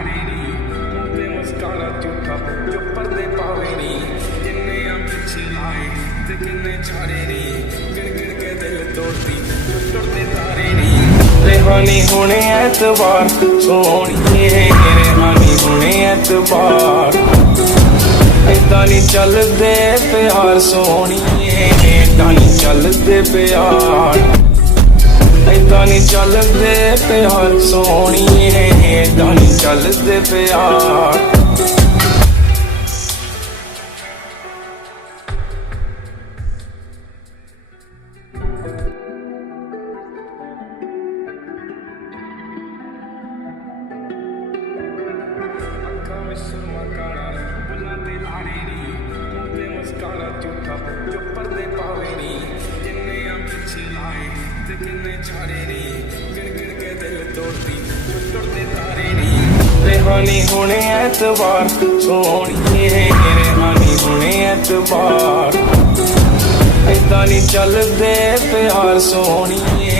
ਲਾਣੇ ਨੀ ਤੇ ਮੁਸਕਾਰਾ ਝੂਠਾ ਜੋ ਪਰਦੇ ਪਾਵੇ ਨੀ ਕਿੰਨੇ ਆ ਪਿੱਛੇ ਲਾਏ ਤੇ ਕਿੰਨੇ ਛਾੜੇ ਨੀ ਗਿਣ ਗਿਣ ਕੇ ਦਿਲ ਤੋੜਦੀ ਟੁੱਟਦੇ ਤਾਰੇ ਨੀ रेहानी होने एतबार सोहणिए रेहानी होने एतबार ऐदां नहीं चलदे प्यार सोहणिए ऐदां नहीं चलदे प्यार ऐदां नहीं चलदे प्यार सोहणिए ऐदां नहीं चलदे प्यार सुरमा काला बुल्ला ते लाने नी ते मुस्कारा झूठा जो पर्दे पावे नी किन्ने आ पिछे लाए ते किन्ने छाड़े नी गिण गिण के दिल तोड़दी टुटदे तारे नी रेहानी होने एतबार सोहणिए रेहानी होने एतबार ऐदां नहीं चलदे प्यार सोहणिए